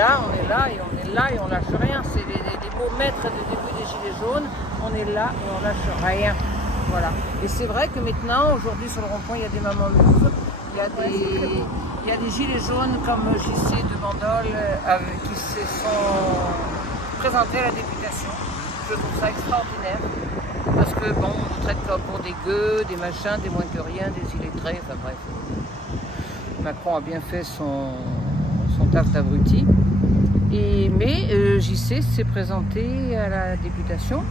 et on lâche rien. C'est les beaux maîtres du début des Gilets jaunes. On est là et on lâche rien. Voilà. Et c'est vrai que maintenant, aujourd'hui sur le rond-point, il y a des mamans louves, il y a des Gilets jaunes comme JC de Bandol qui se sont présentés à la députation. Je trouve ça extraordinaire. Parce que bon, on nous traite comme pour des gueux, des machins, des moins que rien, des illettrés, enfin bref. Macron a bien fait son taf d'abruti. Mais JC s'est présenté à la députation.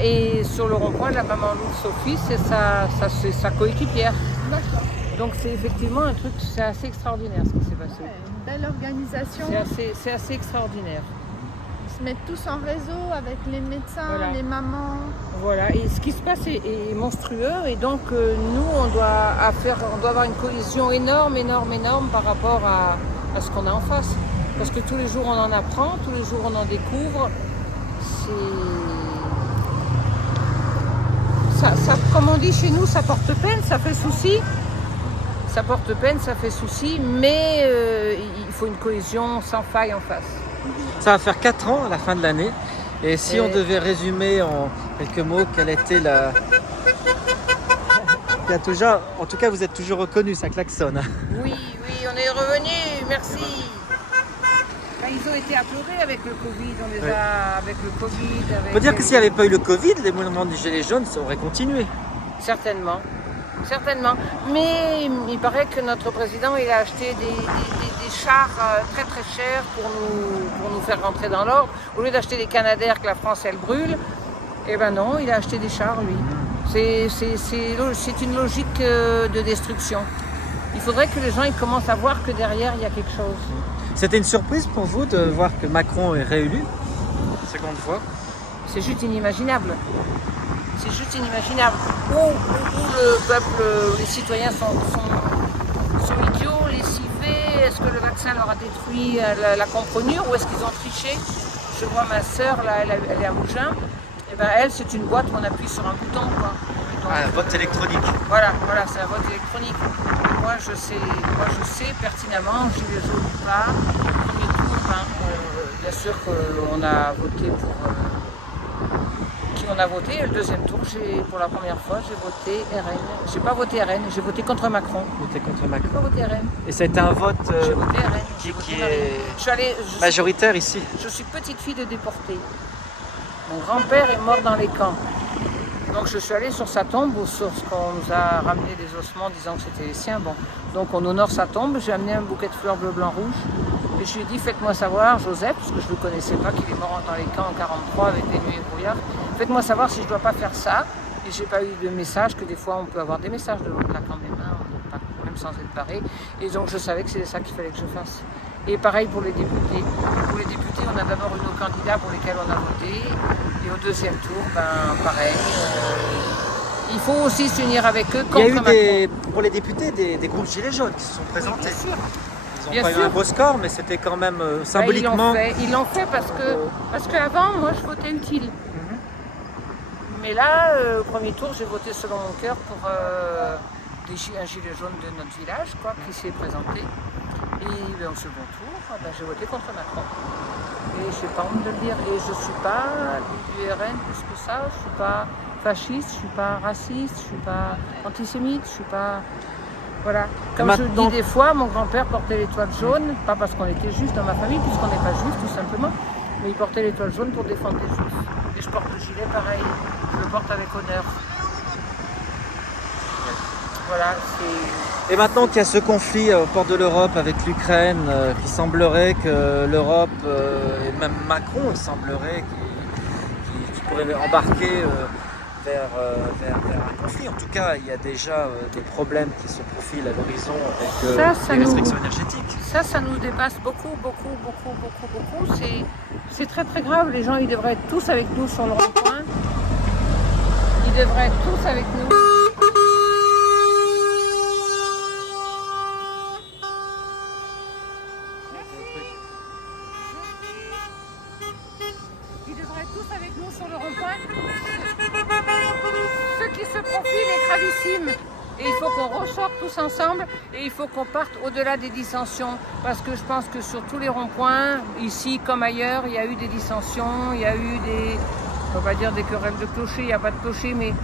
Et sur le rond-point, la maman louve Sophie, c'est sa coéquipière. D'accord. Donc c'est effectivement un truc, c'est assez extraordinaire ce qui s'est passé. Ouais, une belle organisation. C'est assez extraordinaire. Ils se mettent tous en réseau avec les médecins, Voilà. les mamans. Voilà, et ce qui se passe est monstrueux et donc nous on doit avoir une cohésion énorme par rapport à ce qu'on a en face. Parce que tous les jours on en apprend, tous les jours on en découvre. Ça, comme on dit chez nous, ça porte peine, ça fait souci. Ça porte peine, ça fait souci, mais il faut une cohésion sans faille en face. Ça va faire 4 ans à la fin de l'année. Et si on devait résumer en quelques mots, quelle était la... Il y a toujours... En tout cas, vous êtes toujours reconnu, ça klaxonne. Oui, on est revenu, merci. Ils ont été apeurés avec le Covid, on les a avec le Covid. On peut dire que s'il n'y avait pas eu le Covid, les mouvements du Gilets jaunes auraient continué. Certainement. Mais il paraît que notre président il a acheté des chars très très chers pour nous faire rentrer dans l'ordre. Au lieu d'acheter des Canadair que la France elle brûle, eh ben non, il a acheté des chars lui. C'est une logique de destruction. Il faudrait que les gens ils commencent à voir que derrière il y a quelque chose. C'était une surprise pour vous de voir que Macron est réélu, seconde fois? C'est juste inimaginable. Où le peuple, les citoyens sont idiots, lessivés. Est-ce que le vaccin leur a détruit la comprenure ou est-ce qu'ils ont triché? Je vois ma sœur, là, elle est à Mougins. Et ben elle, c'est une boîte où on appuie sur un bouton, quoi. Donc, Un vote électronique. Voilà, c'est un vote électronique. Moi, je sais pertinemment, Gilets jaunes ou pas, premier tour, bien sûr qu'on a voté pour... qui on a voté. Et le deuxième tour, pour la première fois, j'ai voté RN. J'ai pas voté RN, j'ai voté contre Macron. Voté contre Macron. J'ai pas voté RN. Et ça a été un vote J'ai voté RN. qui est Je majoritaire ici. Je suis petite fille de déportés. Mon grand-père est mort dans les camps. Donc je suis allée sur sa tombe, ou sur ce qu'on nous a ramené des ossements disant que c'était les siens. Bon. Donc on honore sa tombe, j'ai amené un bouquet de fleurs bleu, blanc, rouge. Et je lui ai dit, faites-moi savoir, Joseph, parce que je ne le connaissais pas, qu'il est mort dans les camps en 1943 avec des nuits et brouillards. Faites-moi savoir si je ne dois pas faire ça. Et j'ai pas eu de message, que des fois on peut avoir des messages de l'autre claquant des mains, même sans être barré. Et donc je savais que c'était ça qu'il fallait que je fasse. Et pareil pour les députés. Pour les députés, on a d'abord eu nos candidats pour lesquels on a voté. Et au deuxième tour, pareil. Il faut aussi s'unir avec eux contre Macron. Il y a eu pour les députés des groupes Gilets jaunes qui se sont présentés. Oui, bien sûr. Ils n'ont pas eu un beau score, mais c'était quand même symboliquement... Ils l'ont fait parce qu'avant, moi, je votais utile. Mais là, au premier tour, j'ai voté selon mon cœur pour un gilet jaune de notre village, qui s'est présenté. Et au second tour, j'ai voté contre Macron. Et je n'ai pas honte de le dire. Et je ne suis pas du RN plus que ça. Je ne suis pas fasciste, je ne suis pas raciste, je ne suis pas antisémite, je ne suis pas... Voilà. Comme je dis des fois, mon grand-père portait l'étoile jaune, pas parce qu'on était juifs dans ma famille, puisqu'on n'est pas juifs tout simplement, mais il portait l'étoile jaune pour défendre les juifs. Et je porte le gilet pareil, je le porte avec honneur. Voilà, Et maintenant qu'il y a ce conflit au port de l'Europe avec l'Ukraine, qui semblerait que l'Europe, et même Macron, il semblerait qu'il pourrait embarquer vers un conflit. En tout cas, il y a déjà des problèmes qui se profilent à l'horizon avec les restrictions énergétiques. Ça nous dépasse beaucoup. C'est très très grave. Les gens, ils devraient être tous avec nous sur le rond-point. Ils devraient être tous avec nous. Ils devraient être tous avec nous sur le rond-point. Ce qui se profile est gravissime. Et il faut qu'on ressorte tous ensemble et il faut qu'on parte au-delà des dissensions. Parce que je pense que sur tous les ronds-points, ici comme ailleurs, il y a eu des dissensions, il y a eu des, on ne peut pas dire des querelles de clocher, il n'y a pas de clocher, mais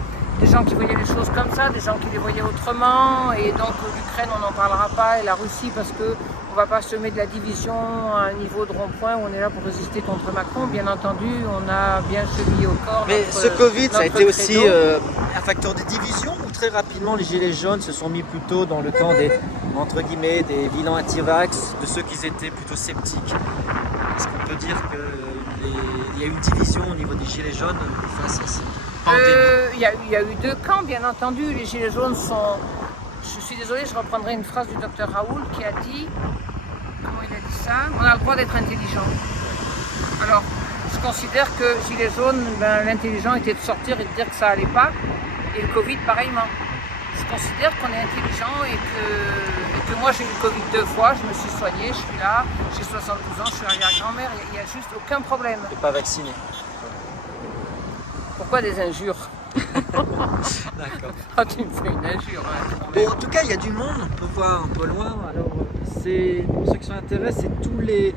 des gens qui voyaient les choses comme ça, des gens qui les voyaient autrement. Et donc l'Ukraine, on n'en parlera pas, et la Russie, parce que on ne va pas semer de la division à un niveau de rond-point où on est là pour résister contre Macron. Bien entendu, on a bien chevillé au corps. Mais notre, ce Covid, ça a été aussi credo. un facteur de division où très rapidement les gilets jaunes se sont mis plutôt dans le camp des, entre guillemets, des vilains anti-vax, de ceux qui étaient plutôt sceptiques. Est-ce qu'on peut dire qu'il y a eu une division au niveau des gilets jaunes face à cette pandémie? Il y a eu deux camps, bien entendu. Les gilets jaunes sont... Je suis désolée, je reprendrai une phrase du docteur Raoult qui a dit... Comment il a dit ça? On a le droit d'être intelligent. Alors, je considère que gilets jaunes, l'intelligent était de sortir et de dire que ça allait pas. Et le Covid, pareillement. Je considère qu'on est intelligent et que moi j'ai eu le Covid 2 fois, je me suis soignée, je suis là, j'ai 72 ans, je suis arrière-grand-mère, il n'y a juste aucun problème. Et pas vacciné. Pourquoi des injures? D'accord. Ah, tu me fais une injure. Hein, Bon, en tout cas, il y a du monde, on peut voir un peu loin. Alors, c'est, pour ceux qui sont intéressés, c'est tous les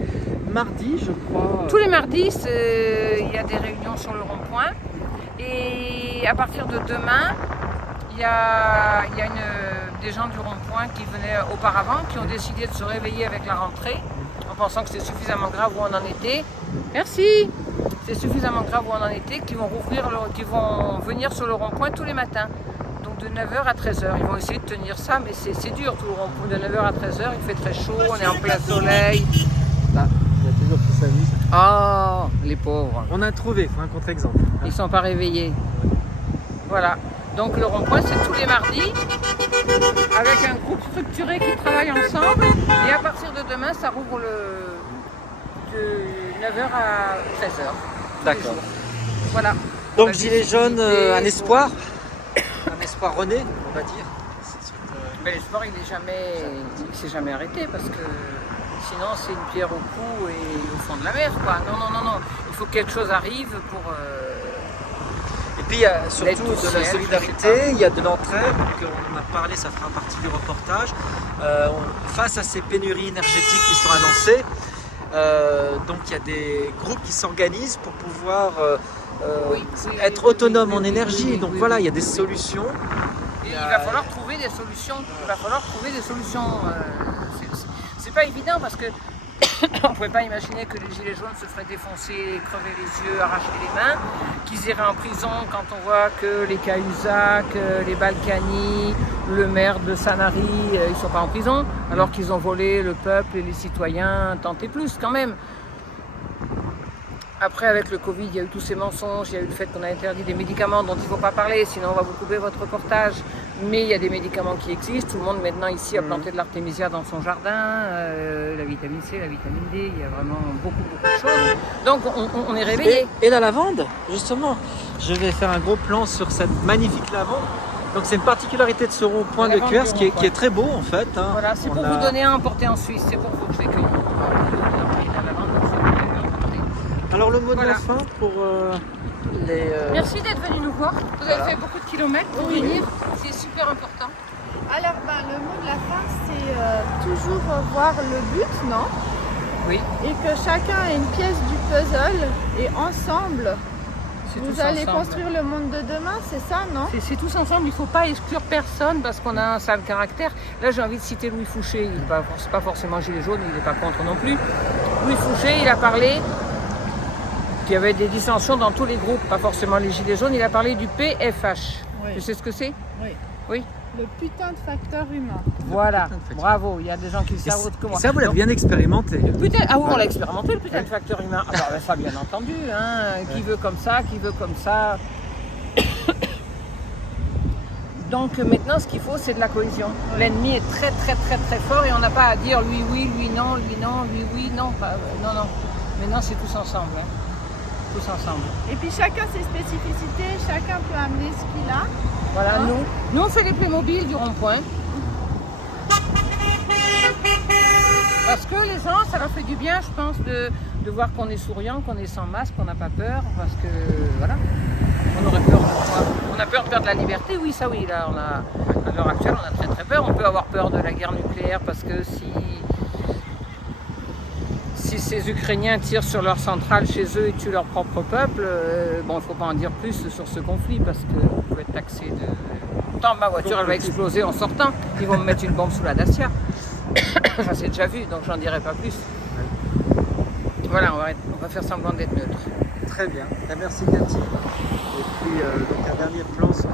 mardis, je crois. tous les mardis, il y a des réunions sur le rond-point. Et à partir de demain, il y a des gens du rond-point qui venaient auparavant, qui ont décidé de se réveiller avec la rentrée, en pensant que c'était suffisamment grave où on en était. Merci! C'est suffisamment grave où on en était, qui vont venir sur le rond-point tous les matins. Donc de 9h à 13h. Ils vont essayer de tenir ça, mais c'est dur tout le rond-point. De 9h à 13h, il fait très chaud, on est en plein soleil. Là, il y a toujours qui s'amusent. Oh, les pauvres. On a trouvé, faut un contre-exemple. Ils ne sont pas réveillés. Voilà. Donc le rond-point, c'est tous les mardis, avec un groupe structuré qui travaille ensemble. Et à partir de demain, ça rouvre de 9h à 13h. D'accord. Voilà. Donc La gilets jaunes, visibilité, un espoir. Un espoir rené, on va dire. Mais l'espoir, il s'est jamais arrêté parce que sinon c'est une pierre au cou et au fond de la mer, quoi. Non. Il faut que quelque chose arrive pour. Et puis il y a surtout l'aide de la sociale, solidarité, il y a de l'entraide, donc on en a parlé, ça fera partie du reportage. Face à ces pénuries énergétiques qui sont annoncées, donc il y a des groupes qui s'organisent pour pouvoir être autonomes en énergie. Donc voilà, il y a des solutions. Et il va falloir trouver des solutions. C'est pas évident parce que on ne pouvait pas imaginer que les gilets jaunes se feraient défoncer, crever les yeux, arracher les mains, qu'ils iraient en prison quand on voit que les Cahuzac, les Balkany, le maire de Sanary, ils ne sont pas en prison, alors qu'ils ont volé le peuple et les citoyens, tant et plus quand même. Après, avec le Covid, il y a eu tous ces mensonges, il y a eu le fait qu'on a interdit des médicaments dont il ne faut pas parler, sinon on va vous couper votre reportage. Mais il y a des médicaments qui existent. Tout le monde maintenant ici a planté de l'artémisia dans son jardin, la vitamine C, la vitamine D, il y a vraiment beaucoup de choses. Donc on est réveillés. Et la lavande, justement. Je vais faire un gros plan sur cette magnifique lavande. Donc c'est une particularité de ce rond-point de Cuers qui est très beau en fait. Hein. Voilà, c'est pour vous donner à emporter en Suisse, c'est pour vous que je vais cueillir. Alors le mot de Voilà. la fin pour les... Merci d'être venu nous voir. Vous avez fait beaucoup de kilomètres pour venir, c'est super important. Alors, le mot de la fin, c'est toujours voir le but, non? Oui. Et que chacun ait une pièce du puzzle et ensemble, vous tous allez ensemble. construire le monde de demain, c'est ça, non? C'est tous ensemble, il ne faut pas exclure personne parce qu'on a un sale caractère. Là, j'ai envie de citer Louis Fouché, c'est pas forcément gilet jaune, il n'est pas contre non plus. Louis Fouché, il a parlé qu'il y avait des dissensions dans tous les groupes, pas forcément les gilets jaunes, il a parlé du PFH. Oui. Tu sais ce que c'est? Oui. Oui. Le putain de facteur humain. Voilà, bravo, il y a des gens qui le savent autre que moi. Ça, vous l'avez bien expérimenté. Putain, ah oui, on l'a expérimenté, le putain de facteur humain. Ah bah, ça, bien entendu, hein. Qui veut comme ça, qui veut comme ça. Donc maintenant, ce qu'il faut, c'est de la cohésion. L'ennemi est très, très, très, très fort et on n'a pas à dire lui oui, lui non, lui non, lui oui, non. Non. Maintenant, c'est tous ensemble. Hein. Tous ensemble. Et puis chacun ses spécificités, chacun peut amener ce qu'il a. Voilà, Hein? nous on fait les Playmobil du rond-point. Parce que les gens, ça leur fait du bien, je pense, de voir qu'on est souriant, qu'on est sans masque, qu'on n'a pas peur. Parce que, voilà, on aurait peur de quoi? On a peur de perdre la liberté, oui, ça oui, là, on a... À l'heure actuelle, on a très très peur. On peut avoir peur de la guerre nucléaire parce que si ces Ukrainiens tirent sur leurs centrales chez eux et tuent leur propre peuple, bon, il ne faut pas en dire plus sur ce conflit parce que vous pouvez être taxé de... Tant ma voiture elle va exploser en sortant, ils vont me mettre une bombe sous la Dacia. Ça c'est déjà vu, donc j'en dirai pas plus. Voilà, on va faire semblant d'être neutre. Très bien. Merci Cathy. Et puis donc un dernier plan sur